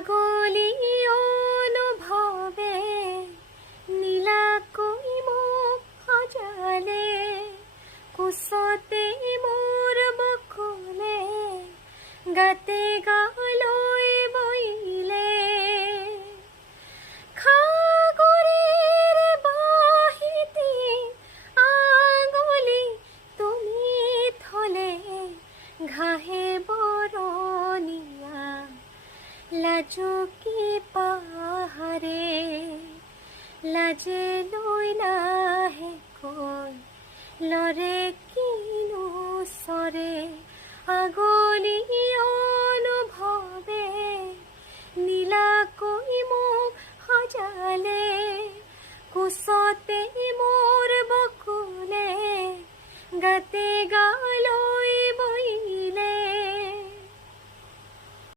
আগলি অনুভবে নীলাকৈ মোক সজালে, কোচতে মোৰ বকুলে গাতে গালৈ বৈলে। খাগৰিৰ বাহিতি আগলি তুমি থলে, ঘাঁহে বৰণীয়া লাজুকী পাহাৰে। লাজে লৈ নাহে কৈ লৰে কিনো চৰে, আগলি